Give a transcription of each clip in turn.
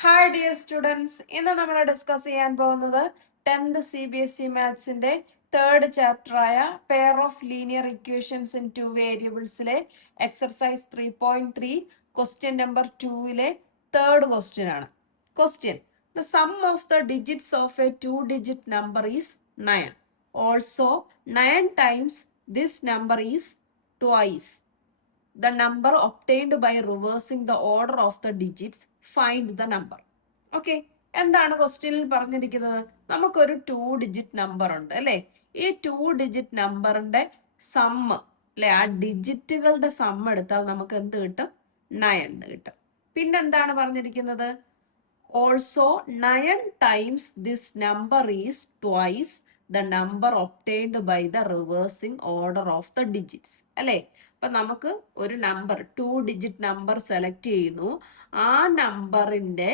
Hi dear students, ഇന്ന് നമ്മൾ discuss ചെയ്യാൻ പോകുന്നത് 10th CBSE മാത്സിന്റെ തേർഡ് ചാപ്റ്ററായ pair of linear equations in two വേരിയബിൾസിലെ എക്സർസൈസ് 3.3 ക്വസ്റ്റ്യൻ നമ്പർ 2-ലെ തേർഡ് ക്വസ്റ്റ്യൻ ആണ്. Question: the sum of the digits of a 2-digit number is 9. Also 9 times this number is twice the number obtained by reversing the order of the digits. Find the number. Okay, എന്താണ് ക്വസ്റ്റ്യനിൽ പറഞ്ഞിരിക്കുന്നത്? നമുക്കൊരു 2-digit number ഉണ്ട് അല്ലേ? ഈ 2-digit നമ്പറിന്റെ sum അല്ലെ, ആ ഡിജിറ്റുകളുടെ സമ്മ് എടുത്താൽ നമുക്ക് എന്ത് കിട്ടും? 9 കിട്ടും. പിന്നെന്താണ് പറഞ്ഞിരിക്കുന്നത്? Also 9 times this number is twice the number obtained by the reversing order of the digits. അല്ലേ? അപ്പൊ നമുക്ക് ഒരു നമ്പർ 2-digit നമ്പർ സെലക്ട് ചെയ്യുന്നു. ആ നമ്പറിന്റെ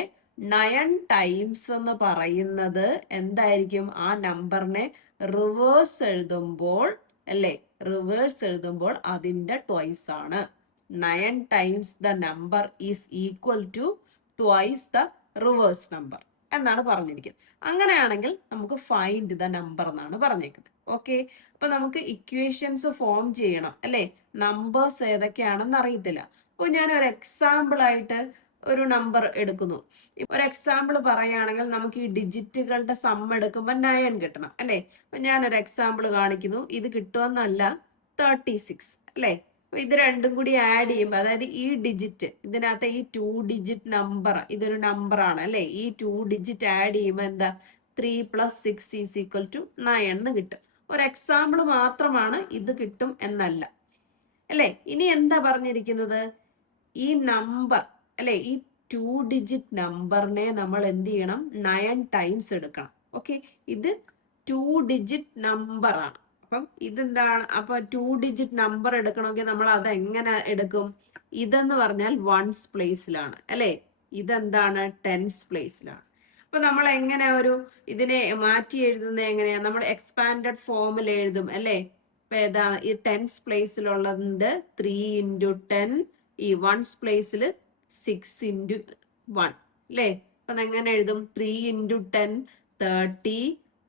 9 ടൈംസ് എന്ന് പറയുന്നത് എന്തായിരിക്കും? ആ നമ്പറിനെ റിവേഴ്സ് എഴുതുമ്പോൾ അല്ലേ, റിവേഴ്സ് എഴുതുമ്പോൾ അതിന്റെ ട്വൈസ് ആണ്. 9 times the number is equal to twice the reverse number എന്നാണ് പറഞ്ഞിരിക്കുന്നത്. അങ്ങനെയാണെങ്കിൽ നമുക്ക് ഫൈൻഡ് ദ നമ്പർ എന്നാണ് പറഞ്ഞിരിക്കുന്നത്. ഓക്കെ, അപ്പൊ നമുക്ക് ഇക്വേഷൻസ് ഫോം ചെയ്യണം അല്ലെ? നമ്പേഴ്സ് ഏതൊക്കെയാണെന്ന് അറിയത്തില്ല. അപ്പോൾ ഞാൻ ഒരു എക്സാമ്പിൾ ആയിട്ട് ഒരു നമ്പർ എടുക്കുന്നു. ഒരു എക്സാമ്പിൾ പറയുകയാണെങ്കിൽ നമുക്ക് ഈ ഡിജിറ്റുകളുടെ സം എടുക്കുമ്പോൾ 9 കിട്ടണം അല്ലെ? അപ്പൊ ഞാനൊരു എക്സാമ്പിൾ കാണിക്കുന്നു. ഇത് കിട്ടുമെന്നല്ല, 36 അല്ലെ? ഇത് രണ്ടും കൂടി ആഡ് ചെയ്യുമ്പോൾ, അതായത് ഈ ഡിജിറ്റ്, ഇതിനകത്ത് ഈ 2-digit നമ്പർ, ഇതൊരു നമ്പർ ആണ് അല്ലെ? ഈ 2 ഡിജിറ്റ് ആഡ് ചെയ്യുമ്പോൾ എന്താ? 3 + 6 = 9 എന്ന് കിട്ടും. ഒരു എക്സാമ്പിൾ മാത്രമാണ്, ഇത് കിട്ടും എന്നല്ല അല്ലെ? ഇനി എന്താ പറഞ്ഞിരിക്കുന്നത്? ഈ നമ്പർ അല്ലെ, ഈ 2-digit നമ്പറിനെ നമ്മൾ എന്ത് ചെയ്യണം? 9 ടൈംസ് എടുക്കണം. ഓക്കെ, ഇത് 2-digit നമ്പർ ആണ്. അപ്പം ഇതെന്താണ്? അപ്പൊ 2-digit നമ്പർ എടുക്കണമെങ്കിൽ നമ്മൾ അത് എങ്ങനെ എടുക്കും? ഇതെന്ന് പറഞ്ഞാൽ വൺസ് പ്ലേസിലാണ് അല്ലെ? ഇതെന്താണ്? ടെൻസ് പ്ലേസിലാണ്. അപ്പൊ നമ്മൾ എങ്ങനെ ഇതിനെ മാറ്റി എഴുതുന്നത് എങ്ങനെയാ? നമ്മൾ എക്സ്പാൻഡഡ് ഫോമിൽ എഴുതും അല്ലെ? അപ്പൊ ഏതാ ഈ ടെൻസ് പ്ലേസിലുള്ളതിന്റെ 3 × 10, ഈ വൺസ് പ്ലേസിൽ 6 × 1 അല്ലേ? അപ്പൊ എങ്ങനെ എഴുതും? 3 × 10 30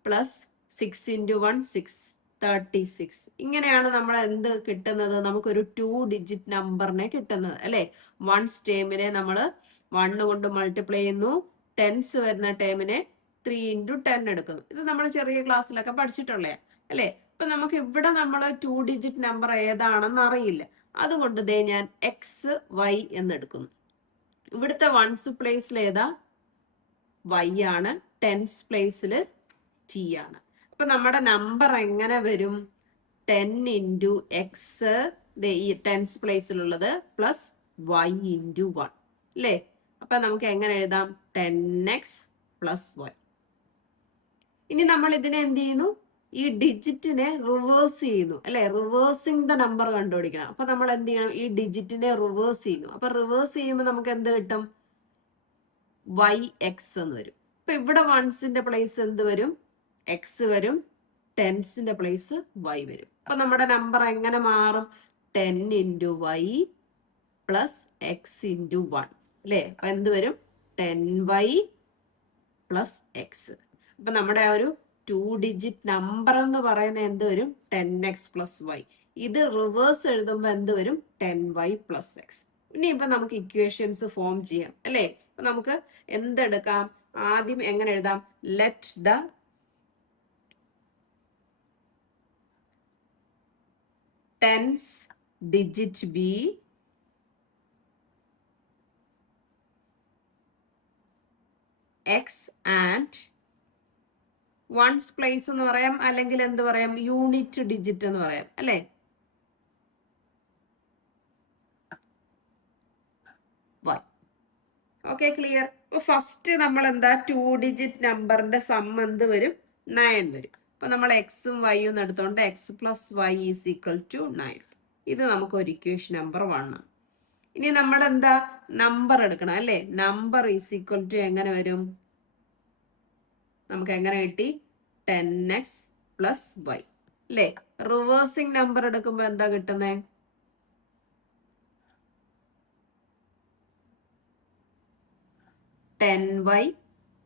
+ 6 × 1 6 36. ഇങ്ങനെയാണ് നമ്മൾ എന്ത് കിട്ടുന്നത്? നമുക്കൊരു 2-digit നമ്പറിനെ കിട്ടുന്നത് അല്ലെ? വൺസ് ടേമിനെ നമ്മൾ 1 കൊണ്ട് മൾട്ടിപ്ലൈ ചെയ്യുന്നു. ടെൻസ് വരുന്ന ടേമിനെ 3 × 10 എടുക്കുന്നു. ഇത് നമ്മൾ ചെറിയ ക്ലാസ്സിലൊക്കെ പഠിച്ചിട്ടുള്ളേ അല്ലെ? അപ്പൊ നമുക്ക് ഇവിടെ നമ്മൾ 2-digit നമ്പർ ഏതാണെന്ന് അറിയില്ല. അതുകൊണ്ട് ദേ ഞാൻ XY എന്നെടുക്കുന്നു. ഇവിടുത്തെ വൺസ് പ്ലേസിൽ ഏതാ? Y ആണ്. ടെൻസ് പ്ലേസിൽ T ആണ്. അപ്പൊ നമ്മുടെ നമ്പർ എങ്ങനെ വരും? 10 × X, ഈ ടെൻസ് പ്ലേസിലുള്ളത്, പ്ലസ് Y × 1 അല്ലേ? അപ്പൊ നമുക്ക് എങ്ങനെ എഴുതാം? 10x + y. ഇനി നമ്മൾ ഇതിനെ എന്ത് ചെയ്യുന്നു? ഈ ഡിജിറ്റിനെ റിവേഴ്സ് ചെയ്യുന്നു അല്ലെ? റിവേഴ്സിങ് ദ നമ്പർ കണ്ടുപിടിക്കണം. അപ്പൊ നമ്മൾ എന്ത് ചെയ്യണം? ഈ ഡിജിറ്റിനെ റിവേഴ്സ് ചെയ്യുന്നു. അപ്പൊ റിവേഴ്സ് ചെയ്യുമ്പോൾ നമുക്ക് എന്ത് കിട്ടും? YX എന്ന് വരും. അപ്പൊ ഇവിടെ വൺസിന്റെ പ്ലേസ് എന്ത് വരും? X വരും. ടെൻസിന്റെ പ്ലേസ് Y വരും. അപ്പൊ നമ്മുടെ നമ്പർ എങ്ങനെ മാറും? 10 × y + x × 1 അല്ലേ? അപ്പൊ എന്ത് വരും? 10y + x. അപ്പൊ നമ്മുടെ ഒരു 2-digit നമ്പർ എന്ന് പറയുന്നത് എന്ത് വരും? 10x + y. ഇത് റിവേഴ്സ് എഴുതുമ്പോൾ എന്ത് വരും? 10y + x. ഇനിയിപ്പൊ നമുക്ക് ഇക്വേഷൻസ് ഫോം ചെയ്യാം അല്ലേ? അപ്പൊ നമുക്ക് എന്തെടുക്കാം? ആദ്യം എങ്ങനെ എഴുതാം? Let the tens digit be x and ones place എന്ന് പറയാം, അല്ലെങ്കിൽ എന്ത് പറയാം? യൂണിറ്റ് ഡിജിറ്റ് എന്ന് പറയാം അല്ലെ? y. Okay, clear? അപ്പൊ ഫസ്റ്റ് നമ്മൾ എന്താ? 2-digit നമ്പറിന്റെ സം എന്ത് വരും? 9 വരും. അപ്പൊ നമ്മൾ എക്സും വൈയും എടുത്തോണ്ട് x + y = 9. ഇത് നമുക്ക് ഒരു ഇക്വേഷൻ നമ്പർ 1 ആണ്. ഇനി നമ്മൾ എന്താ? നമ്പർ എടുക്കണം അല്ലെ? നമ്പർ = എങ്ങനെ വരും? നമുക്ക് എങ്ങനെ കിട്ടി? 10x + y അല്ലേ? റിവേഴ്സിങ് നമ്പർ എടുക്കുമ്പോൾ എന്താ കിട്ടുന്നത്? 10 10y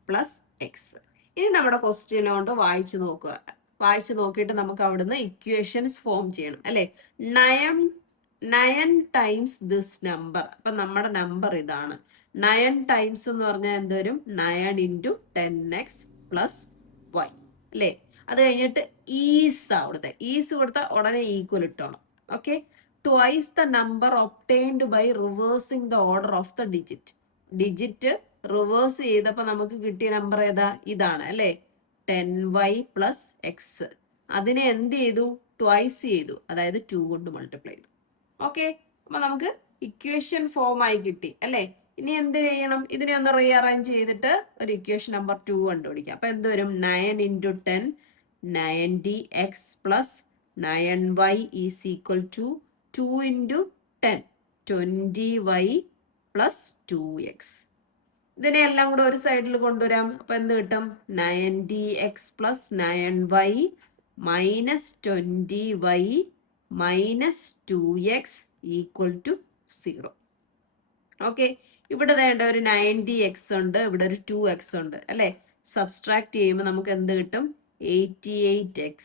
പ്ലസ് എക്സ്. ഇനി നമ്മുടെ ക്വസ്റ്റ്യൻ കൊണ്ട് വായിച്ചു നോക്കുക. വായിച്ചു നോക്കിയിട്ട് നമുക്ക് അവിടുന്ന് ഇക്വേഷൻസ് ഫോം ചെയ്യണം അല്ലെ. 9 ടൈംസ് ദിസ് നമ്പർ. അപ്പൊ നമ്മുടെ നമ്പർ ഇതാണ്. 9 ടൈംസ് എന്ന് പറഞ്ഞാൽ എന്തോരും 9 ഇൻറ്റു 10x പ്ലസ് വൈ അല്ലേ. അത് കഴിഞ്ഞിട്ട് ഈസ് അവിടുത്തെ ഈസ് കൊടുത്താൽ ഉടനെ ഈക്വൽ ഇട്ടോണം. Okay. Twice the number obtained by reversing the order of the digit. Digit reverse ചെയ്തപ്പോൾ നമുക്ക് കിട്ടിയ നമ്പർ ഏതാ? ഇതാണ് അല്ലേ. 10y plus X. അതിനെ എന്ത് ചെയ്തു? ട്വൈസ് ചെയ്തു, അതായത് 2 കൊണ്ട് മൾട്ടിപ്ലൈ ചെയ്തു. ഓക്കെ. അപ്പൊ നമുക്ക് ഇക്വേഷൻ ഫോം ആയി കിട്ടി അല്ലേ. ഇനി എന്ത് ചെയ്യണം? ഇതിനെ ഒന്ന് റീഅറേഞ്ച് ചെയ്തിട്ട് ഒരു ഇക്വേഷൻ നമ്പർ 2 കണ്ടുപിടിക്കാം. അപ്പൊ എന്ത് വരും? 9 into 10 90x plus 9y is equal to 2 into 10 20y plus 2x. ഇതിനെ എല്ലാം കൂടെ ഒരു സൈഡിൽ കൊണ്ടുവരാം. അപ്പൊ എന്ത് കിട്ടും? 90x plus 9y minus 20y minus 2x equal to 0. Okay. ഇവിടെ വേണ്ട ഒരു 90x ഉണ്ട്, ഇവിടെ ഒരു 2x ഉണ്ട് അല്ലെ. സബ്സ്ട്രാക്ട് ചെയ്യുമ്പോൾ നമുക്ക് എന്ത് കിട്ടും? 88x.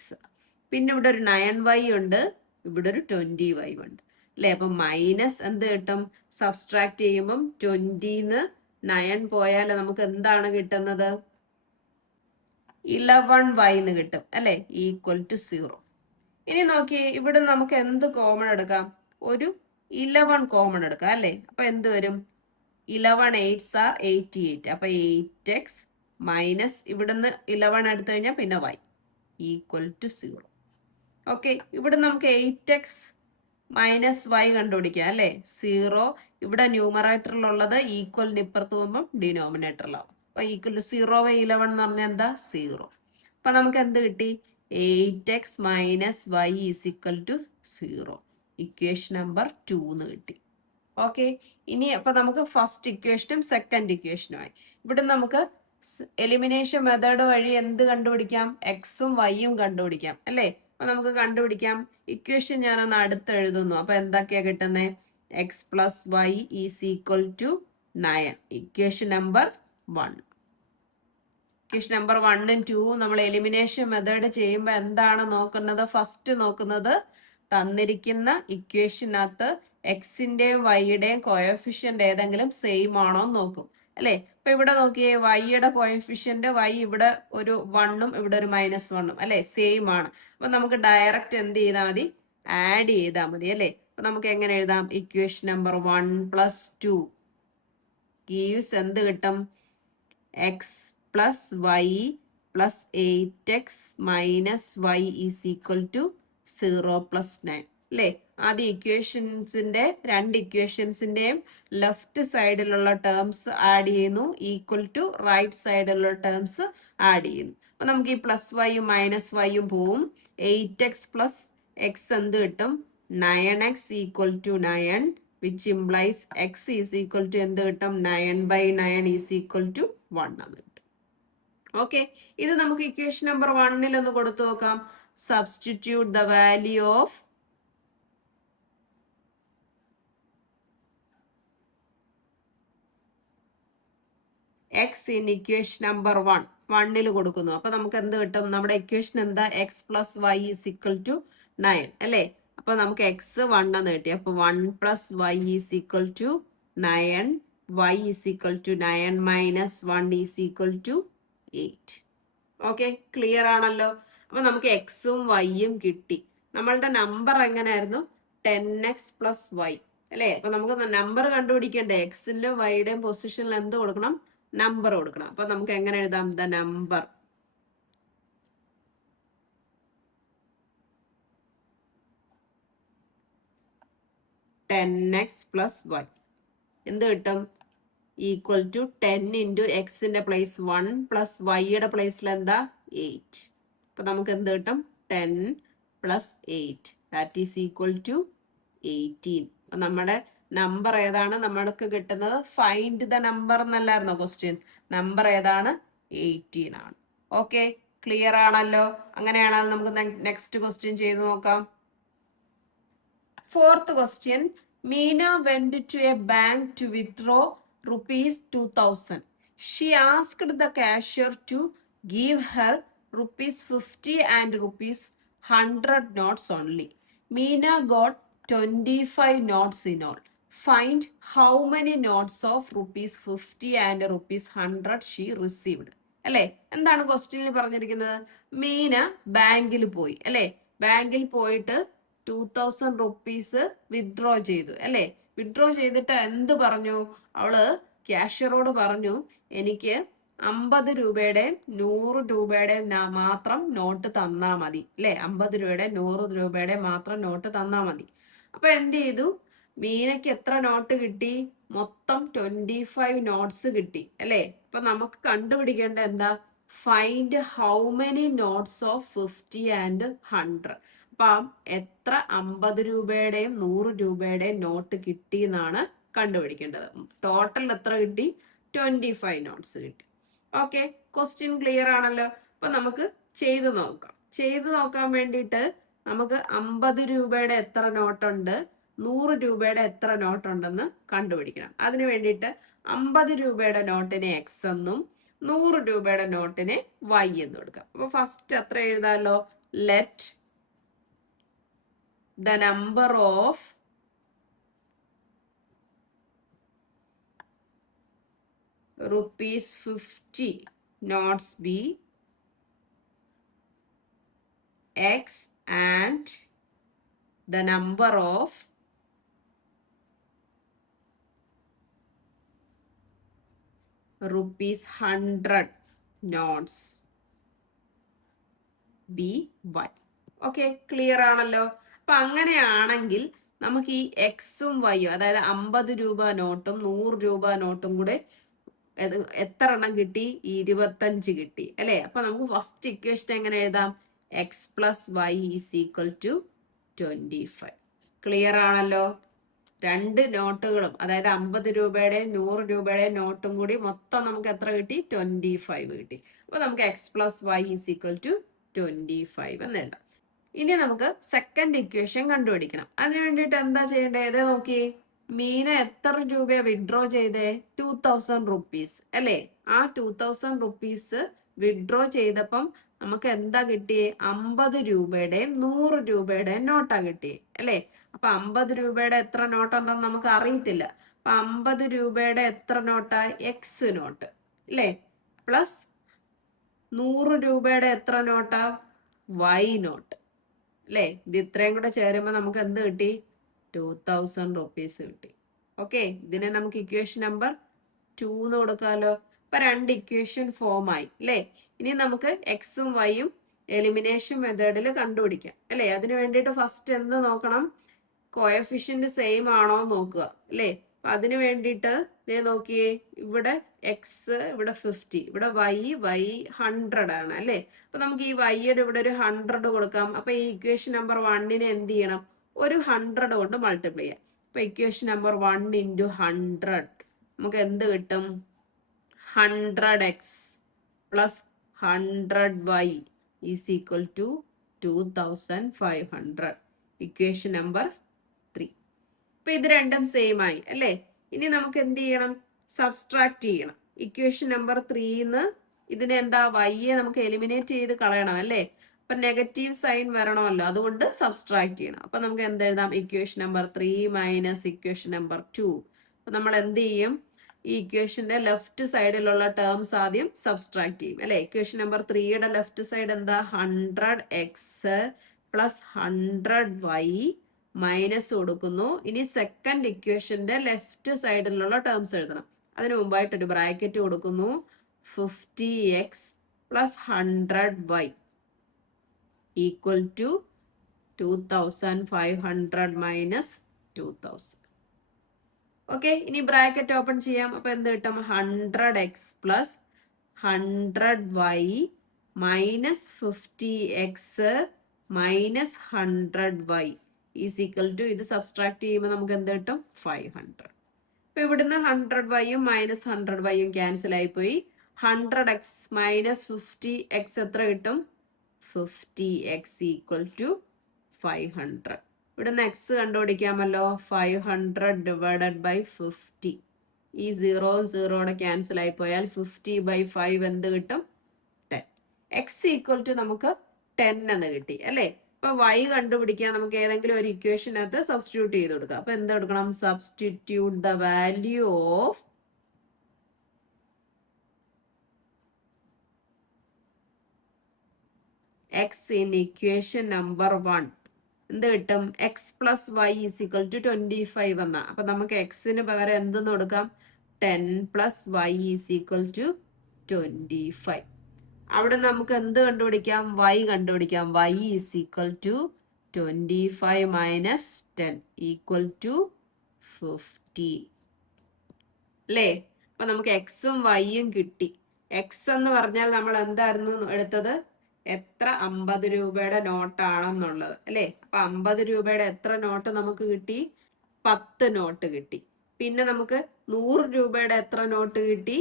പിന്നെ ഇവിടെ ഒരു 9y ഉണ്ട്, ഇവിടെ ഒരു 20y ഉണ്ട് അല്ലെ. അപ്പൊ മൈനസ് എന്ത് കിട്ടും? സബ്സ്ട്രാക്ട് ചെയ്യുമ്പം 20ന്ന് 9 പോയാൽ നമുക്ക് എന്താണ് കിട്ടുന്നത്? 11y എന്ന് കിട്ടും അല്ലെ. Equal to 0. ഇനി നോക്കിയേ, ഇവിടെ നമുക്ക് എന്ത് കോമൺ എടുക്കാം? ഒരു 11 കോമൺ എടുക്കാം അല്ലേ. അപ്പൊ എന്ത് വരും? 11 8s are 88. അപ്പൊ 8x മൈനസ് ഇവിടുന്ന് 11 എടുത്തു കഴിഞ്ഞാൽ പിന്നെ y ഈക്വൽ ടു 0. ഓക്കെ. ഇവിടെ നമുക്ക് 8x മൈനസ് y കണ്ടുപിടിക്കാം അല്ലേ. 0 ഇവിടെ ന്യൂമറേറ്ററിലുള്ളത് ഈക്വലിന് ഇപ്പുറത്ത് പോകുമ്പോൾ ഡിനോമിനേറ്ററിലാവും. അപ്പൊ ഈക്വൽ ടു 0/11 എന്ന് പറഞ്ഞാൽ എന്താ? 0. അപ്പൊ നമുക്ക് എന്ത് കിട്ടി? 8x minus y is equal to 0. Equation number 2 എന്ന് കിട്ടി. ഓക്കെ. ഇനി അപ്പൊ നമുക്ക് ഫസ്റ്റ് ഇക്വേഷനും സെക്കൻഡ് ഇക്വേഷനുമായി. ഇവിടെ നമുക്ക് എലിമിനേഷൻ മെത്തേഡ് വഴി എന്ത് കണ്ടുപിടിക്കാം? എക്സും വൈയും കണ്ടുപിടിക്കാം അല്ലേ. അപ്പൊ നമുക്ക് കണ്ടുപിടിക്കാം. ഇക്വേഷൻ ഞാനൊന്ന് അടുത്ത് എഴുതുന്നു. അപ്പൊ എന്തൊക്കെയാ കിട്ടുന്നത്? X plus y is equal to 9. Equation number 1. Equation number 1ഉം 2ഉം നമ്മൾ എലിമിനേഷൻ മെത്തേഡ് ചെയ്യുമ്പോൾ എന്താണ് നോക്കുന്നത്? ഫസ്റ്റ് നോക്കുന്നത് തന്നിരിക്കുന്ന ഇക്വേഷനകത്ത് എക്സിന്റെയും വൈയുടെയും കോഎഫിഷ്യന്റ് ഏതെങ്കിലും സെയിം ആണോ എന്ന് നോക്കും അല്ലെ. അപ്പൊ ഇവിടെ നോക്കിയേ, വൈയുടെ കോഎഫിഷ്യന്റ് y ഇവിടെ ഒരു 1ഉം ഇവിടെ ഒരു -1ഉം അല്ലെ, സെയിം ആണ്. അപ്പൊ നമുക്ക് ഡയറക്റ്റ് എന്ത് ചെയ്താൽ മതി? ആഡ് ചെയ്താൽ മതി അല്ലെ. അപ്പൊ നമുക്ക് എങ്ങനെ എഴുതാം? ഇക്വേഷൻ നമ്പർ 1 പ്ലസ് 2 ഗീവ്സ് എന്ത് കിട്ടും? X plus y plus 8x minus y is equal to 0 plus 9 അല്ലേ. ആദ്യ ഇക്വേഷൻസിന്റെ രണ്ട് ഇക്വേഷൻസിന്റെയും ലെഫ്റ്റ് സൈഡിലുള്ള ടേംസ് ആഡ് ചെയ്യുന്നു, ഈക്വൽ ടു റൈറ്റ് സൈഡിലുള്ള ടേംസ് ആഡ് ചെയ്യുന്നു. അപ്പൊ നമുക്ക് ഈ പ്ലസ് വൈയും മൈനസ് വൈയും പോവും. 8x പ്ലസ് എക്സ് എന്ത് കിട്ടും? 9x equal to 9 which implies x is equal to എന്ത് കിട്ടും? 9/9 ഈസ് ഈക്വൽ ടു 1 എന്ന് കിട്ടും. ഓക്കെ. ഇത് നമുക്ക് ഇക്വേഷൻ നമ്പർ 1ൽ ഒന്ന് കൊടുത്തു നോക്കാം. Substitute the value of x in equation number 1ൽ കൊടുക്കുന്നു. അപ്പൊ നമുക്ക് എന്ത് കിട്ടും? നമ്മുടെ ഇക്വേഷൻ എന്താ? X plus y is equal to 9 അല്ലേ. അപ്പൊ നമുക്ക് എക്സ് 1 എന്ന് കിട്ടി. അപ്പൊ 1 plus y is equal to 9, y is equal to 9 minus 1 is equal to 8. Okay, clear ആണല്ലോ. അപ്പൊ നമുക്ക് എക്സും വൈയും കിട്ടി. നമ്മളുടെ നമ്പർ എങ്ങനെയായിരുന്നു? 10x പ്ലസ് വൈ അല്ലേ. അപ്പൊ നമുക്ക് നമ്പർ കണ്ടുപിടിക്കണ്ടേ? എക്സിന്റെയും വൈയുടെയും പൊസിഷനിൽ എന്ത് കൊടുക്കണം? നമ്പർ കൊടുക്കണം. അപ്പൊ നമുക്ക് എങ്ങനെ എഴുതാം? ദ നമ്പർ (10x + y) എന്ത് കിട്ടും? ഈക്വൽ ടു 10 ഇൻറ്റു എക്സിന്റെ പ്ലേസ് 1 പ്ലസ് വൈയുടെ പ്ലേസിൽ എന്താ? 8. അപ്പൊ നമുക്ക് എന്ത് കിട്ടും? 10 + 8 ദാറ്റ് ഈസ് ഈക്വൽ ടു 18. നമ്മുടെ നമ്പർ ഏതാണ് നമ്മൾക്ക് കിട്ടുന്നത്? ഫൈൻഡ് ദ നമ്പർ എന്നല്ലായിരുന്നോ ക്വസ്റ്റ്യൻ? നമ്പർ ഏതാണ്? 18 ആണ്. ഓക്കെ, ക്ലിയർ ആണല്ലോ. അങ്ങനെയാണെങ്കിൽ നമുക്ക് നെക്സ്റ്റ് ക്വസ്റ്റ്യൻ ചെയ്ത് നോക്കാം. Fourth question, Meena went to a bank to withdraw rupees 2000. She asked the cashier to give her rupees 50 and rupees 100 notes only. Meena got 25 notes in all. Find how many notes of rupees 50 and rupees 100 she received. അല്ലേ, എന്താണ് ക്വസ്റ്റ്യനിൽ പറഞ്ഞിരിക്കുന്നത്? മീന ബാങ്കിൽ പോയി അല്ലേ, ബാങ്കിൽ പോയിട്ട് 2000 rupees withdraw ചെയ്തു അല്ലേ. വിത്ഡ്രോ ചെയ്തിട്ട് എന്ത് പറഞ്ഞു? അവള് ക്യാഷ്യറോട് പറഞ്ഞു, എനിക്ക് 50 രൂപയുടെ 100 രൂപയുടെ മാത്രം നോട്ട് തന്നാ മതി അല്ലെ, 50 രൂപയുടെ 100 രൂപയുടെ മാത്രം നോട്ട് തന്നാ മതി. അപ്പൊ എന്ത് ചെയ്തു? മീനയ്ക്ക് എത്ര നോട്ട് കിട്ടി? മൊത്തം 25 നോട്ട്സ് കിട്ടി അല്ലെ. അപ്പൊ നമുക്ക് കണ്ടുപിടിക്കേണ്ട എന്താ? Find how many notes of 50 and 100. അപ്പം എത്ര 50 രൂപയുടെയും 100 രൂപയുടെയും നോട്ട് കിട്ടി എന്നാണ് കണ്ടുപിടിക്കേണ്ടത്. ടോട്ടൽ എത്ര കിട്ടി? 25 നോട്ട്സ് കിട്ടി. ഓക്കെ, ക്വസ്റ്റ്യൻ ക്ലിയർ ആണല്ലോ. അപ്പൊ നമുക്ക് ചെയ്തു നോക്കാം. ചെയ്തു നോക്കാൻ വേണ്ടിയിട്ട് നമുക്ക് 50 രൂപയുടെ എത്ര നോട്ടുണ്ട്, 100 രൂപയുടെ എത്ര നോട്ടുണ്ടെന്ന് കണ്ടുപിടിക്കണം. അതിന് വേണ്ടിയിട്ട് 50 രൂപയുടെ നോട്ടിനെ എക്സ് എന്നും 100 രൂപയുടെ നോട്ടിനെ വൈ എന്നും എടുക്കാം. അപ്പൊ ഫസ്റ്റ് എത്ര എഴുതാമല്ലോ? Let the number of rupees 50 notes be x and the number of rupees 100 notes be y. Okay, clear ആണല്ലോ. അപ്പൊ അങ്ങനെയാണെങ്കിൽ നമുക്ക് ഈ എക്സും വൈയും, അതായത് 50 രൂപ നോട്ടും 100 രൂപ നോട്ടും കൂടെ എത്ര എണ്ണം കിട്ടി? 25 കിട്ടി അല്ലെ. അപ്പൊ നമുക്ക് ഫസ്റ്റ് ഇക്വേഷൻ എങ്ങനെ എഴുതാം? X plus y is equal to 25. Clear ആണല്ലോ. രണ്ട് നോട്ടുകളും, അതായത് 50 രൂപയുടെയും 100 രൂപയുടെയും നോട്ടും കൂടി മൊത്തം നമുക്ക് എത്ര കിട്ടി? 25 കിട്ടി. അപ്പൊ നമുക്ക് x plus y is equal to 25 എന്ന് എഴുതാം. ഇനി നമുക്ക് സെക്കൻഡ് ഇക്വേഷൻ കണ്ടുപിടിക്കണം. അതിന് വേണ്ടിയിട്ട് എന്താ ചെയ്യേണ്ടത്? നോക്കി, മീന എത്ര രൂപ വിഡ്രോ ചെയ്തേ? 2000 റുപ്പീസ് അല്ലേ. ആ 2000 റുപ്പീസ് വിഡ്രോ ചെയ്തപ്പം നമുക്ക് എന്താ കിട്ടിയേ? 50 രൂപയുടെയും 100 രൂപയുടെയും നോട്ടാ കിട്ടിയേ അല്ലേ. അപ്പൊ 50 രൂപയുടെ എത്ര നോട്ടുണ്ടെന്ന് നമുക്ക് അറിയത്തില്ല. അപ്പൊ 50 രൂപയുടെ എത്ര നോട്ടാ? എക്സ് നോട്ട് അല്ലേ. പ്ലസ് 100 രൂപയുടെ എത്ര നോട്ടാ? വൈ നോട്ട് അല്ലേ. ഇത് ഇത്രയും കൂടെ ചേരുമ്പോൾ നമുക്ക് എന്ത് കിട്ടി? 2000 റുപ്പീസ് കിട്ടി. ഓക്കെ, ഇതിനെ നമുക്ക് ഇക്വേഷൻ നമ്പർ 2 എന്ന് കൊടുക്കാമല്ലോ. അപ്പൊ രണ്ട് ഇക്വേഷൻ ഫോം ആയി അല്ലേ. ഇനി നമുക്ക് എക്സും വൈയും എലിമിനേഷൻ മെത്തേഡിൽ കണ്ടുപിടിക്കാം അല്ലേ. അതിന് വേണ്ടിയിട്ട് ഫസ്റ്റ് എന്ത് നോക്കണം? കോഎഫിഷ്യന്റ് സെയിം ആണോ നോക്കുക അല്ലേ. അപ്പൊ അതിന് വേണ്ടിയിട്ട് ദേ നോക്കിയേ, ഇവിടെ എക്സ്, ഇവിടെ 50, ഇവിടെ വൈ 100 ആണ് അല്ലേ. അപ്പൊ നമുക്ക് ഈ വൈയുടെ ഇവിടെ ഒരു 100 കൊടുക്കാം. അപ്പൊ ഈ ഇക്വേഷൻ നമ്പർ 1നെ എന്ത് ചെയ്യണം? ഒരു 100 കൊണ്ട് മൾട്ടിപ്ലൈ ചെയ്യാം. അപ്പൊ ഇക്വേഷൻ നമ്പർ 1 × 100 നമുക്ക് എന്ത് കിട്ടും? 100x plus 100y is equal to 2500. Equation number 3. ഇപ്പൊ ഇത് രണ്ടും സെയിം ആയി അല്ലേ. ഇനി നമുക്ക് എന്ത് ചെയ്യണം? സബ്സ്ട്രാക്ട് ചെയ്യണം. ഇക്വേഷൻ നമ്പർ 3ന്ന് ഇതിനെ എന്താ? വൈയെ നമുക്ക് എലിമിനേറ്റ് ചെയ്ത് കളയണം അല്ലേ. അപ്പൊ നെഗറ്റീവ് സൈൻ വരണമല്ലോ, അതുകൊണ്ട് സബ്സ്ട്രാക്ട് ചെയ്യണം. അപ്പൊ നമുക്ക് എന്ത് എഴുതാം? Equation number 3 minus equation number 2. അപ്പൊ നമ്മൾ എന്ത് ചെയ്യും? ഈ ഇക്വേഷന്റെ ലെഫ്റ്റ് സൈഡിലുള്ള ടേംസ് ആദ്യം സബ്സ്ട്രാക്ട് ചെയ്യും അല്ലെ. ഇക്വേഷൻ നമ്പർ 3യുടെ ലെഫ്റ്റ് സൈഡ് എന്താ? 100x പ്ലസ് 100y മൈനസ് കൊടുക്കുന്നു. ഇനി സെക്കൻഡ് ഇക്വേഷന്റെ ലെഫ്റ്റ് സൈഡിലുള്ള ടേംസ് എഴുതണം. അതിന് മുമ്പായിട്ട് ഒരു ബ്രാക്കറ്റ് കൊടുക്കുന്നു. 50x plus 100y equal to 2500 minus 2000. Okay, ഇനി ബ്രാക്കറ്റ് ഓപ്പൺ ചെയ്യാം. അപ്പൊ എന്ത് കിട്ടും? 100x plus 100y minus 50x minus 100y is equal to, ഇത് സബ്സ്ട്രാക്ട് ചെയ്യുമ്പോൾ നമുക്ക് എന്ത് കിട്ടും? 500. അപ്പൊ ഇവിടുന്ന് 100y മൈനസ് 100y ക്യാൻസൽ ആയിപ്പോയി. 100x മൈനസ് 50x എത്ര കിട്ടും? 50x equal to 500. ഇവിടുന്ന് എക്സ് കണ്ടുപിടിക്കാമല്ലോ. 500 ഡിവൈഡഡ് ബൈ 50 ഈ 0 ക്യാൻസൽ ആയി പോയാൽ 50/5 എന്ത് കിട്ടും? 10. എക്സ് ഈക്വൽ ടു നമുക്ക് 10 എന്ന് കിട്ടി അല്ലേ? അപ്പൊ y കണ്ടുപിടിക്കാൻ നമുക്ക് ഏതെങ്കിലും ഒരു ഇക്വേഷനകത്ത് സബ്സ്റ്റിറ്റ്യൂട്ട് ചെയ്ത് കൊടുക്കാം. അപ്പൊ എന്ത് എടുക്കണം? Substitute the value of x in equation number 1. എന്ത് കിട്ടും? X plus y is equal to 25 എന്നാ. അപ്പൊ നമുക്ക് എക്സിന് പകരം എന്തെന്ന് കൊടുക്കാം? 10 plus y is equal to 25. അവിടെ നമുക്ക് എന്ത് കണ്ടുപിടിക്കാം? y കണ്ടുപിടിക്കാം. y is equal to 25 minus 10 equal to 50 അല്ലേ? അപ്പൊ നമുക്ക് എക്സും വൈയും കിട്ടി. എക്സ് എന്ന് പറഞ്ഞാൽ നമ്മൾ എന്തായിരുന്നു എടുത്തത്? എത്ര 50 രൂപയുടെ നോട്ടാണെന്നുള്ളത് അല്ലേ? അപ്പൊ 50 രൂപയുടെ എത്ര നോട്ട് നമുക്ക് കിട്ടി? 10 നോട്ട് കിട്ടി. പിന്നെ നമുക്ക് 100 രൂപയുടെ എത്ര നോട്ട് കിട്ടി?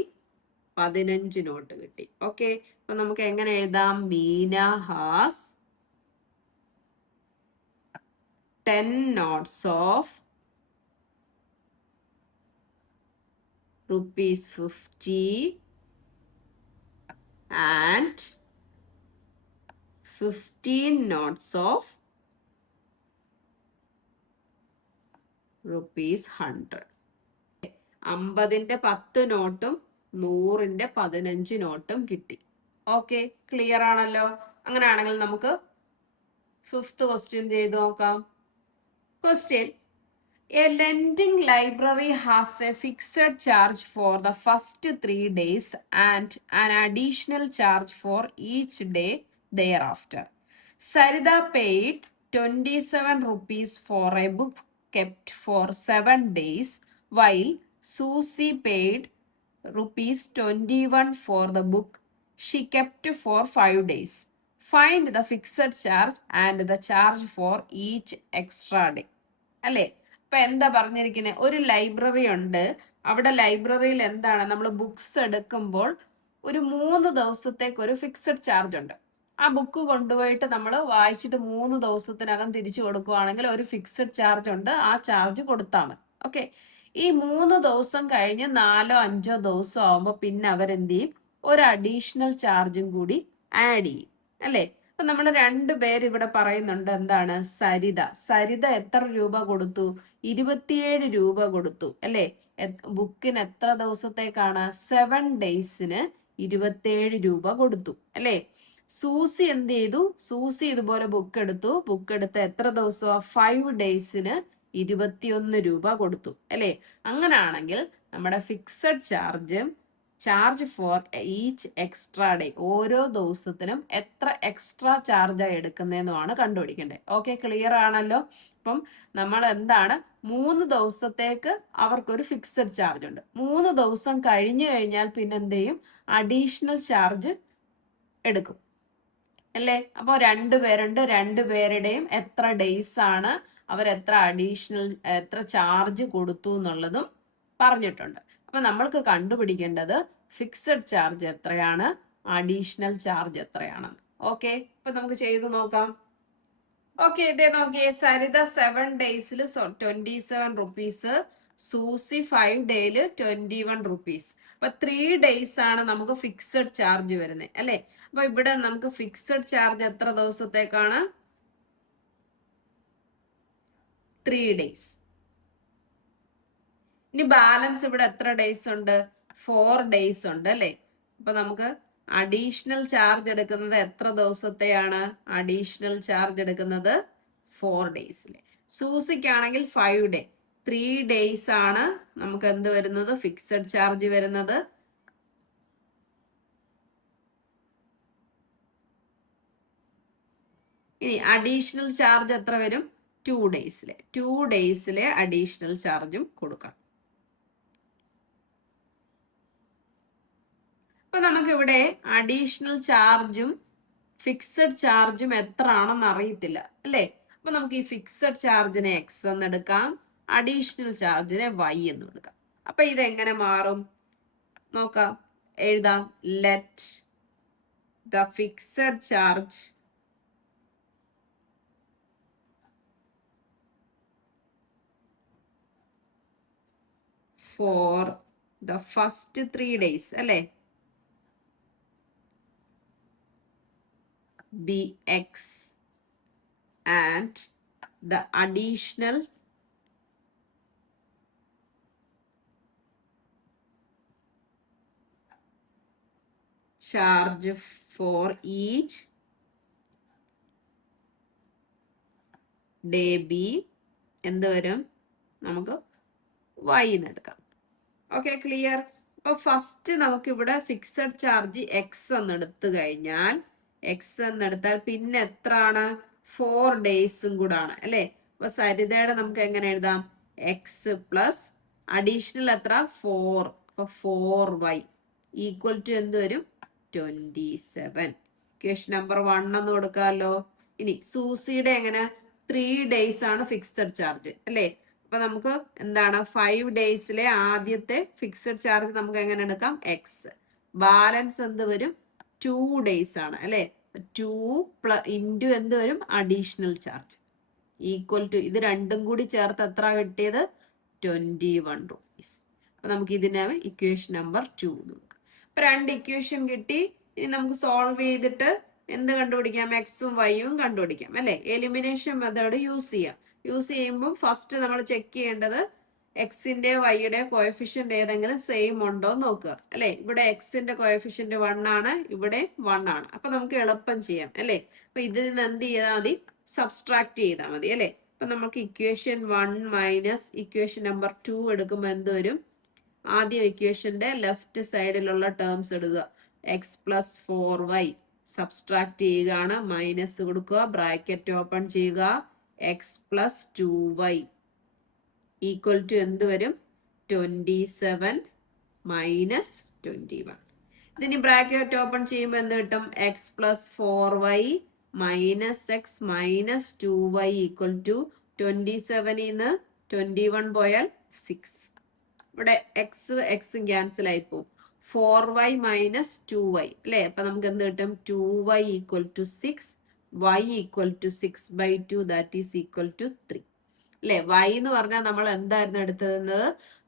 15 നോട്ട് കിട്ടി. ഓക്കെ, അപ്പൊ നമുക്ക് എങ്ങനെ എഴുതാം? Meena has 10 notes of ₹50 and 15 notes of ₹100. 50ന്റെ 10 നോട്ടും 100ന്റെ 15 നോട്ടും കിട്ടി. ഓക്കെ, ക്ലിയർ ആണല്ലോ? അങ്ങനെയാണെങ്കിൽ നമുക്ക് 5th ക്വസ്റ്റ്യൻ ചെയ്ത് നോക്കാം. Question: A lending library has a fixed charge for the first 3 days and an additional charge for each day thereafter. Sarida paid 27 rupees for a book kept for 7 days, while Susie paid rupees 21 for the book she kept for 5 days. Find the fixed charge and the charge for each extra day. അല്ലേ? ഇപ്പൊ എന്താ പറഞ്ഞിരിക്കുന്നത്? ഒരു library ഉണ്ട്. അവിടെ ലൈബ്രറിയിൽ എന്താണ്, നമ്മൾ ബുക്സ് എടുക്കുമ്പോൾ ഒരു 3 ദിവസത്തേക്ക് ഒരു ഫിക്സഡ് ചാർജ് ഉണ്ട്. ആ ബുക്ക് കൊണ്ടുപോയിട്ട് നമ്മൾ വായിച്ചിട്ട് 3 ദിവസത്തിനകം തിരിച്ചു കൊടുക്കുകയാണെങ്കിൽ ഒരു ഫിക്സഡ് ചാർജ് ഉണ്ട്. ആ ചാർജ് കൊടുത്താൽ മതി. ഓക്കെ, ഈ 3 ദിവസം കഴിഞ്ഞ് 4ഓ 5ഓ ദിവസം ആവുമ്പോൾ പിന്നെ അവരെന്ത് ചെയ്യും? ഒരു അഡീഷണൽ ചാർജും കൂടി ആഡ് ചെയ്യും അല്ലേ? അപ്പൊ നമ്മൾ 2 പേര് ഇവിടെ പറയുന്നുണ്ട്. എന്താണ്? സരിത എത്ര രൂപ കൊടുത്തു? 27 രൂപ കൊടുത്തു അല്ലേ? ബുക്കിന് എത്ര ദിവസത്തേക്കാണ്? 7 ഡേയ്സിന് 27 രൂപ കൊടുത്തു അല്ലേ? സൂസി എന്ത് ചെയ്തു? സൂസി ഇതുപോലെ ബുക്ക് എടുത്ത് എത്ര ദിവസം? 5 ഡേയ്സിന് 21 രൂപ കൊടുത്തു അല്ലേ? അങ്ങനാണെങ്കിൽ നമ്മുടെ fixed charge for each extra day, ഓരോ ദിവസത്തിനും എത്ര എക്സ്ട്രാ ചാർജാണ് എടുക്കുന്നതെന്നുമാണ് കണ്ടുപിടിക്കേണ്ടത്. ഓക്കെ, ക്ലിയർ ആണല്ലോ? അപ്പം നമ്മൾ എന്താണ്, 3 ദിവസത്തേക്ക് അവർക്കൊരു ഫിക്സഡ് ചാർജ് ഉണ്ട്. 3 ദിവസം കഴിഞ്ഞു കഴിഞ്ഞാൽ പിന്നെ എന്ത് ചെയ്യും? അഡീഷണൽ ചാർജ് എടുക്കും അല്ലേ? അപ്പോൾ 2 പേരുണ്ട്. 2 പേരുടെയും എത്ര ഡേയ്സ് ആണ്, അവർ എത്ര ചാർജ് കൊടുത്തു എന്നുള്ളതും പറഞ്ഞിട്ടുണ്ട്. അപ്പൊ നമ്മൾക്ക് കണ്ടുപിടിക്കേണ്ടത് ഫിക്സഡ് ചാർജ് എത്രയാണ്, അഡീഷണൽ ചാർജ് എത്രയാണെന്ന്. ഓക്കെ, ഇപ്പൊ നമുക്ക് ചെയ്തു നോക്കാം. ഓക്കെ, ഇതേ നോക്കിയേ. സരിത 7 ഡേയ്സിൽ 27 റുപ്പീസ്, സൂസി 5 ഡേയില് 21 റുപ്പീസ്. അപ്പൊ 3 ഡേയ്സ് ആണ് നമുക്ക് ഫിക്സഡ് ചാർജ് വരുന്നത് അല്ലെ? അപ്പൊ ഇവിടെ നമുക്ക് ഫിക്സഡ് ചാർജ് എത്ര ദിവസത്തേക്കാണ്? 3 ഡേയ്സ്. ഇനി ബാലൻസ് ഇവിടെ എത്ര ഡേയ്സ് ഉണ്ട്? 4 ഡേയ്സ് ഉണ്ട് അല്ലേ? അപ്പൊ നമുക്ക് അഡീഷണൽ ചാർജ് എടുക്കുന്നത് എത്ര ദിവസത്തെയാണ്? അഡീഷണൽ ചാർജ് എടുക്കുന്നത് 4 ഡേയ്സിലെ. സൂസിക്കാണെങ്കിൽ 5 ഡേ, 3 ഡേയ്സ് ആണ് നമുക്ക് എന്ത് വരുന്നത്? ഫിക്സഡ് ചാർജ് വരുന്നത്. ഇനി അഡീഷണൽ ചാർജ് എത്ര വരും? 2 ഡേയ്സിലെ അഡീഷണൽ ചാർജും കൊടുക്കണം. അപ്പൊ നമുക്കിവിടെ അഡീഷണൽ ചാർജും ഫിക്സഡ് ചാർജും എത്ര ആണെന്ന് അറിയത്തില്ല അല്ലേ? അപ്പൊ നമുക്ക് ഈ ഫിക്സഡ് ചാർജിനെ എക്സ് എന്ന് എടുക്കാം, അഡീഷണൽ ചാർജിനെ വൈ എന്ന് എടുക്കാം. അപ്പൊ ഇതെങ്ങനെ മാറും നോക്കാം. എഴുതാം. Let the fixed charge for the first 3 days അല്ലേ bx and the additional charge for each day b എന്ത് വരും നമുക്ക് y എന്ന് എടുക്കാം ഓക്കെ ക്ലിയർ അപ്പോൾ ഫസ്റ്റ് നമുക്ക് ഇവിടെ ഫിക്സഡ് ചാർജ് എക്സ് എന്ന് എടുത്തു കഴിഞ്ഞാൽ എക്സ് എന്നെടുത്താൽ പിന്നെ എത്ര ആണ് 4 ഡേയ്സും കൂടാണ് അല്ലേ അപ്പൊ സരിതയുടെ നമുക്ക് എങ്ങനെ എഴുതാം എക്സ് പ്ലസ് അഡീഷണൽ എത്ര 4 അപ്പൊ 4y ഈക്വൽ ടു എന്ത് വരും 27 ഇക്വേഷൻ നമ്പർ 1 എന്ന് കൊടുക്കാമല്ലോ ഇനി സൂസിയുടെ എങ്ങനെ 3 ഡേയ്സ് ആണ് ഫിക്സഡ് ചാർജ് അല്ലേ അപ്പൊ നമുക്ക് എന്താണ് 5 ഡേയ്സിലെ ആദ്യത്തെ ഫിക്സഡ് ചാർജ് നമുക്ക് എങ്ങനെ എടുക്കാം എക്സ് ബാലൻസ് എന്ത് വരും 2 ഡേയ്സ് ആണ് അല്ലെ 2 ഇൻറ്റു എന്ത് വരും അഡീഷണൽ ചാർജ് ഈക്വൽ ടു ഇത് രണ്ടും കൂടി ചേർത്ത് എത്ര കിട്ടിയത് 21 rupees അപ്പൊ നമുക്ക് ഇതിനെ ഇക്വേഷൻ നമ്പർ 2 നോക്കാം അപ്പൊ 2 ഇക്വേഷൻ കിട്ടി ഇനി നമുക്ക് സോൾവ് ചെയ്തിട്ട് എന്ത് കണ്ടുപിടിക്കാം എക്സും വൈയും കണ്ടുപിടിക്കാം അല്ലെ എലിമിനേഷൻ മെത്തേഡ് യൂസ് ചെയ്യാം യൂസ് ചെയ്യുമ്പോൾ ഫസ്റ്റ് നമ്മൾ ചെക്ക് ചെയ്യേണ്ടത് എക്സിന്റെ വൈയുടെ കോഎഫിഷ്യന്റ് ഏതെങ്കിലും സെയിം ഉണ്ടോ എന്ന് നോക്കുക അല്ലെ ഇവിടെ എക്സിന്റെ കോഎഫിഷ്യന്റ് 1 ആണ് ഇവിടെ 1 ആണ് അപ്പൊ നമുക്ക് എളുപ്പം ചെയ്യാം അല്ലെ അപ്പൊ ഇതിൽ നിന്ന് എന്ത് ചെയ്താൽ മതി സബ്സ്ട്രാക്ട് ചെയ്താൽ മതി അല്ലെ അപ്പൊ നമുക്ക് ഇക്വേഷൻ 1 മൈനസ് ഇക്വേഷൻ നമ്പർ 2 എടുക്കുമ്പോൾ എന്ത് വരും ആദ്യം ഇക്വേഷന്റെ ലെഫ്റ്റ് സൈഡിലുള്ള ടേംസ് എടുക്കുക എക്സ് പ്ലസ് 4y സബ്സ്ട്രാക്ട് ചെയ്യുകയാണ് മൈനസ് കൊടുക്കുക ബ്രാക്കറ്റ് ഓപ്പൺ ചെയ്യുക x plus 2y equal to എന്ത് വരും 27 മൈനസ് 21 ഇതിന് ബ്രാക്കറ്റ് ഓപ്പൺ ചെയ്യുമ്പോൾ എന്ത് കിട്ടും x plus 4y minus x minus 2y equal to 27 നിന്ന് 21 പോയാൽ 6 ഇവിടെ എക്സും ക്യാൻസൽ ആയി പോകും 4y മൈനസ് 2y അല്ലേ അപ്പൊ നമുക്ക് എന്ത് കിട്ടും 2y equal to 6 y equal to 6/2 that is equal to 3 അല്ലെ y എന്ന് പറഞ്ഞാൽ നമ്മൾ എന്തായിരുന്നു എടുത്തത്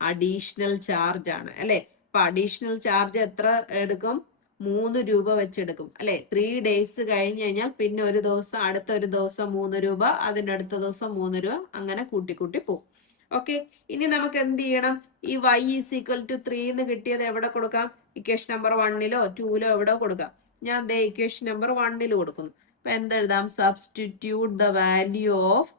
അഡീഷണൽ ചാർജ് ആണ് അല്ലെ അപ്പൊ അഡീഷണൽ ചാർജ് എത്ര എടുക്കും 3 രൂപ വെച്ചെടുക്കും അല്ലെ 3 ഡേയ്സ് കഴിഞ്ഞ് കഴിഞ്ഞാൽ പിന്നെ ഒരു ദിവസം അടുത്ത ഒരു ദിവസം 3 രൂപ അതിന്റെ അടുത്ത ദിവസം 3 രൂപ അങ്ങനെ കൂട്ടി കൂട്ടി പോകും ഓക്കെ ഇനി നമുക്ക് എന്ത് ചെയ്യണം ഈ y ഈസ് ഈക്വൽ ടു 3 എന്ന് കിട്ടിയത് എവിടെ കൊടുക്കാം ഇക്വേഷൻ നമ്പർ 1ലോ 2ലോ എവിടെ കൊടുക്കാം ഞാൻ ദേ ഇക്വേഷൻ നമ്പർ 1ൽ കൊടുക്കുന്നു അപ്പൊ എന്തെഴുതാം substitute the value of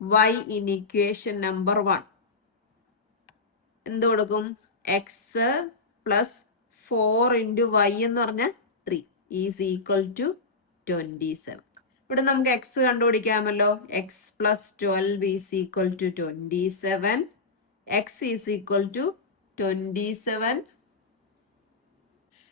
y in equation number 1 എന്ത് കൊടുക്കും എക്സ് പ്ലസ് 4 ഇൻറ്റു y എന്ന് പറഞ്ഞാൽ 3 ഈസ് ഈക്വൽ ടു 27 ഇവിടെ നമുക്ക് എക്സ് കണ്ടുപിടിക്കാമല്ലോ x plus 12 is equal to 27 x is equal to 27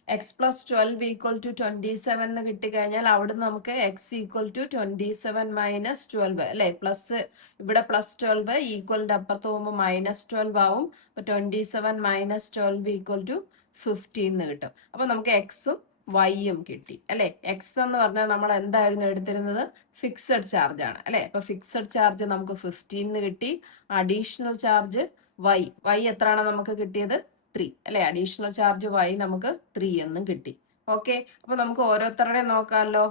x plus 12 equal to 27 എന്ന് കിട്ടിക്കഴിഞ്ഞാൽ അവിടെ നമുക്ക് എക്സ് ഈക്വൽ ടു 27 മൈനസ് 12 അല്ലെ പ്ലസ് ഇവിടെ പ്ലസ് 12 ഈക്വലിന്റെ അപ്പുറത്ത് പോകുമ്പോൾ മൈനസ് 12 ആവും അപ്പൊ 27 മൈനസ് 12 ഈക്വൽ ടു 15 എന്ന് കിട്ടും അപ്പൊ നമുക്ക് എക്സും വൈയും കിട്ടി അല്ലെ എക്സ് എന്ന് പറഞ്ഞാൽ നമ്മൾ എന്തായിരുന്നു എടുത്തിരുന്നത് ഫിക്സഡ് ചാർജ് ആണ് അല്ലെ അപ്പൊ ഫിക്സഡ് ചാർജ് നമുക്ക് 15 കിട്ടി അഡീഷണൽ ചാർജ് വൈ എത്രയാണ് നമുക്ക് കിട്ടിയത് 3 അല്ലെ അഡീഷണൽ ചാർജ് y നമുക്ക് 3 എന്നും കിട്ടി ഓക്കെ അപ്പൊ നമുക്ക് ഓരോരുത്തരുടെ നോക്കാമല്ലോ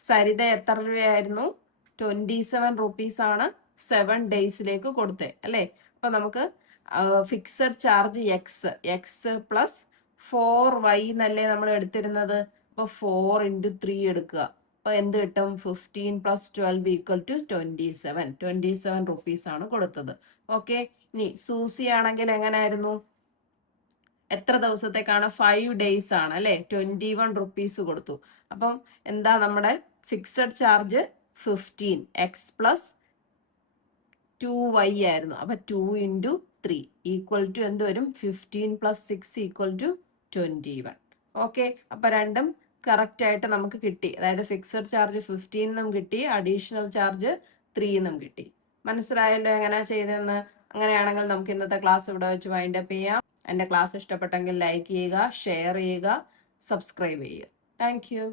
സരിത എത്ര രൂപയായിരുന്നു 27 rupees ആണ് 7 ഡേയ്സിലേക്ക് കൊടുത്തേ അല്ലെ അപ്പൊ നമുക്ക് fixed charge X plus 4y എന്നല്ലേ നമ്മൾ എടുത്തിരുന്നത് അപ്പൊ 4 ഇൻറ്റു 3 എടുക്കുക അപ്പൊ എന്ത് കിട്ടും 15 പ്ലസ് 12 ഈക്വൽ ടു 27 rupees ആണ് കൊടുത്തത് ഓക്കെ ഇനി സൂസി ആണെങ്കിൽ എങ്ങനെയായിരുന്നു എത്ര ദിവസത്തേക്കാണ് 5 ഡേയ്സ് ആണ് അല്ലെ 21 rupees കൊടുത്തു അപ്പം എന്താ നമ്മുടെ fixed charge 15 X plus 2y ആയിരുന്നു അപ്പൊ 2 ഇൻറ്റു 3 ഈക്വൽ ടു എന്ത് വരും 15 പ്ലസ് 6 ഈക്വൽ ടു 21 ഓക്കെ അപ്പൊ രണ്ടും കറക്റ്റ് ആയിട്ട് നമുക്ക് കിട്ടി അതായത് ഫിക്സഡ് ചാർജ് 15 എന്നും കിട്ടി അഡീഷണൽ ചാർജ് 3 എന്നും കിട്ടി മനസ്സിലായല്ലോ എങ്ങനെയാ ചെയ്തതെന്ന് അങ്ങനെയാണെങ്കിൽ നമുക്ക് ഇന്നത്തെ ക്ലാസ് ഇവിടെ വെച്ച് വൈൻഡ് അപ്പ് ചെയ്യാം എൻ്റെ ക്ലാസ് ഇഷ്ടപ്പെട്ടെങ്കിൽ ലൈക്ക് ചെയ്യുക ഷെയർ ചെയ്യുക സബ്സ്ക്രൈബ് ചെയ്യുക താങ്ക് യു